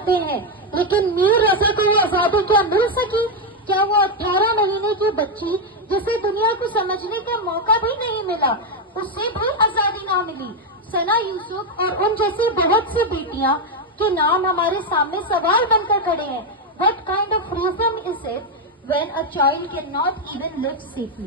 چاہتے ہیں، لیکن میر رضا کو وہ آزادی کیا مل سکی؟ کیا وہ 18 مہینے کی بچی جسے دنیا کو سمجھنے کا موقع بھی نہیں ملا، اسے بھی آزادی نہ ملی؟ ثنا یوسف اور ان جیسی بہت سی بیٹیاں کے نام ہمارے سامنے سوال بن کر کھڑے ہیں. What kind of freedom is it when a child cannot even live safely?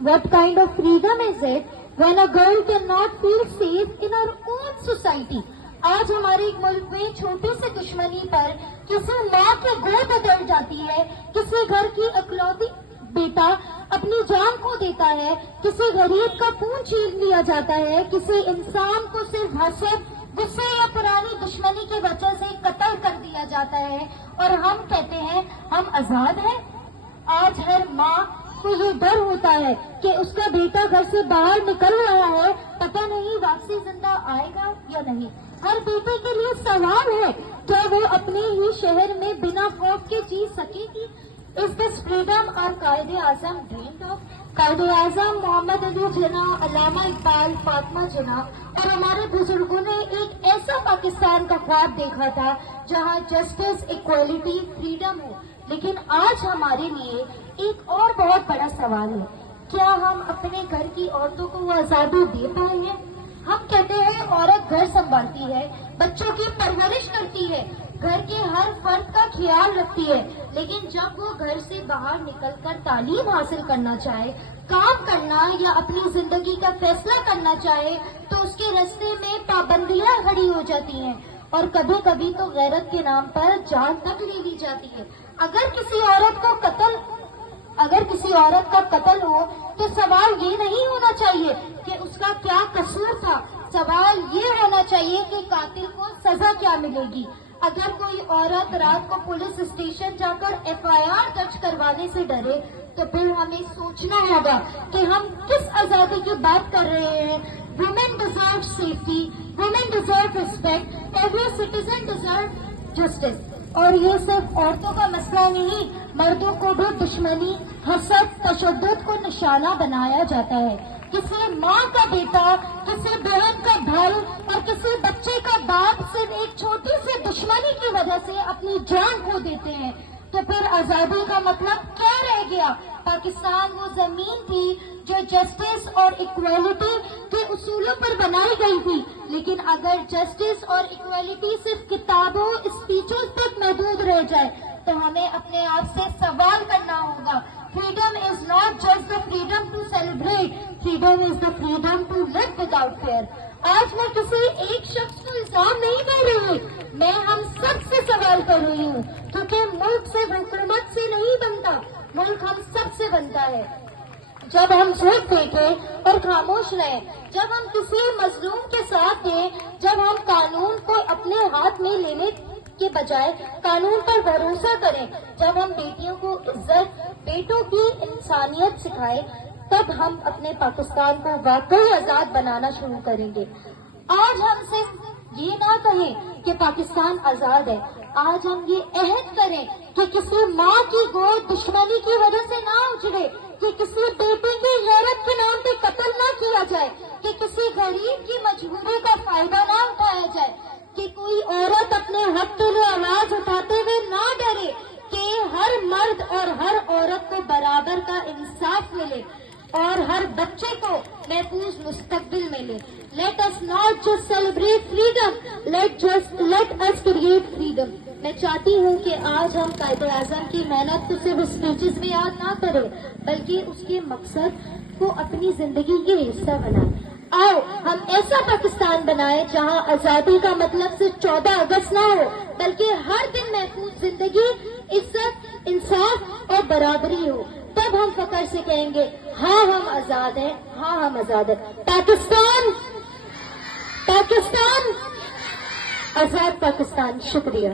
What kind of freedom is it when a girl cannot feel safe in her own society? آج ہمارے ملک میں چھوٹی سی دشمنی پر کسی ماں کی گود اجڑ جاتی ہے، کسی گھر کی اکلوتی بیٹا اپنی جان کو دیتا ہے، کسی غریب کا خون چھین لیا جاتا ہے، کسی انسان کو صرف حسد، غصے یا پرانی دشمنی کی وجہ سے قتل کر دیا جاتا ہے، اور ہم کہتے ہیں ہم آزاد ہیں. آج ہر ماں کو یہ ڈر ہوتا ہے کہ اس کا بیٹا گھر سے باہر نکل رہا ہے، پتہ نہیں واپسی زندہ آئے گا یا نہیں. ہر بیٹے کے لیے سوال ہے، کیا وہ اپنے ہی شہر میں بنا خوف کے جی سکے گی؟ Is this freedom our Quaid Azam dreamed of? Quaid Azam محمد علی جناح، علامہ اقبال، فاطمہ جناح اور ہمارے بزرگوں نے ایک ایسا پاکستان کا خواب دیکھا تھا جہاں جسٹس، ایکویلٹی، فریڈم ہو. لیکن آج ہمارے لیے ایک اور بہت بڑا سوال ہے، کیا ہم اپنے گھر کی عورتوں کو وہ آزادی دے پائے ہیں؟ ہم کہتے ہیں عورت گھر سنبھالتی ہے، بچوں کی پرورش کرتی ہے، گھر کے ہر فرد کا خیال رکھتی ہے، لیکن جب وہ گھر سے باہر نکل کر تعلیم حاصل کرنا چاہے، کام کرنا یا اپنی زندگی کا فیصلہ کرنا چاہے تو اس کے راستے میں پابندیاں کھڑی ہو جاتی ہیں، اور کبھی کبھی تو غیرت کے نام پر جان تک لے لی جاتی ہے. اگر کسی عورت کا قتل ہو تو سوال یہ نہیں ہونا چاہیے کہ اس کا کیا قصور تھا، سوال یہ ہونا چاہیے کہ قاتل کو سزا کیا ملے گی. اگر کوئی عورت رات کو پولیس اسٹیشن جا کر FIR درج کروانے سے ڈرے تو پھر ہمیں سوچنا ہوگا کہ ہم کس آزادی کی بات کر رہے ہیں. Women deserve safety, women deserve respect, every citizen deserve justice. اور یہ صرف عورتوں کا مسئلہ نہیں، مردوں کو بھی دشمنی، حسد، تشدد کو نشانہ بنایا جاتا ہے. کسی ماں کا بیٹا، کسی بہن کا بھائی اور کسی بچے کا باپ صرف ایک چھوٹی سی دشمنی کی وجہ سے اپنی جان کھو دیتے ہیں. تو پھر آزادی کا مطلب کیا رہ گیا؟ پاکستان وہ زمین تھی جو جسٹس اور ایکویلٹی کے اصولوں پر بنائی گئی تھی، لیکن اگر جسٹس اور ایکویلٹی صرف کتابوں، اسپیچوں تک محدود رہ جائے تو ہمیں اپنے آپ سے سوال کرنا ہوگا. Freedom is not just the freedom to celebrate, freedom is the freedom to live without fear. آج میں کسی ایک شخص کو الزام نہیں دے رہی، میں ہم سب سے سوال کر رہی ہوں، کیونکہ ملک سے حکومت سے نہیں بنتا، ملک ہم سب سے بنتا ہے. جب ہم جھوٹ دیکھیں اور خاموش رہیں، جب ہم کسی مظلوم کے ساتھ دیں، جب ہم قانون کو اپنے ہاتھ میں لینے کے بجائے قانون پر بھروسہ کریں، جب ہم بیٹیوں کو عزت، بیٹوں کی انسانیت سکھائیں، تب ہم اپنے پاکستان کو واقعی آزاد بنانا شروع کریں گے. آج ہم صرف یہ نہ کہیں کہ پاکستان آزاد ہے، آج ہم یہ عہد کریں کہ کسی ماں کی گود دشمنی کی وجہ سے نہ اجڑے، کہ کسی بیٹی کی غیرت کے نام پہ قتل نہ کیا جائے، کہ کسی غریب کی مجبوری کا فائدہ نہ اٹھایا جائے، کہ کوئی عورت اپنے حق کے لیے آواز اٹھاتے ہوئے نہ ڈرے، کہ ہر مرد اور ہر عورت کو برابر کا انصاف ملے اور ہر بچے کو محفوظ مستقبل ملے. Let us not just celebrate freedom, let us create freedom. میں چاہتی ہوں کہ آج ہم قائد اعظم کی محنت کو صرف اسپیچز میں یاد نہ کریں بلکہ اس کے مقصد کو اپنی زندگی کے حصہ بنائیں. آؤ ہم ایسا پاکستان بنائیں جہاں آزادی کا مطلب صرف 14 اگست نہ ہو بلکہ ہر دن محفوظ زندگی، عزت، انصاف اور برابری ہو. تب ہم فخر سے کہیں گے ہاں ہم آزاد ہیں، ہاں ہم آزاد ہیں. پاکستان آزاد پاکستان. شکریہ.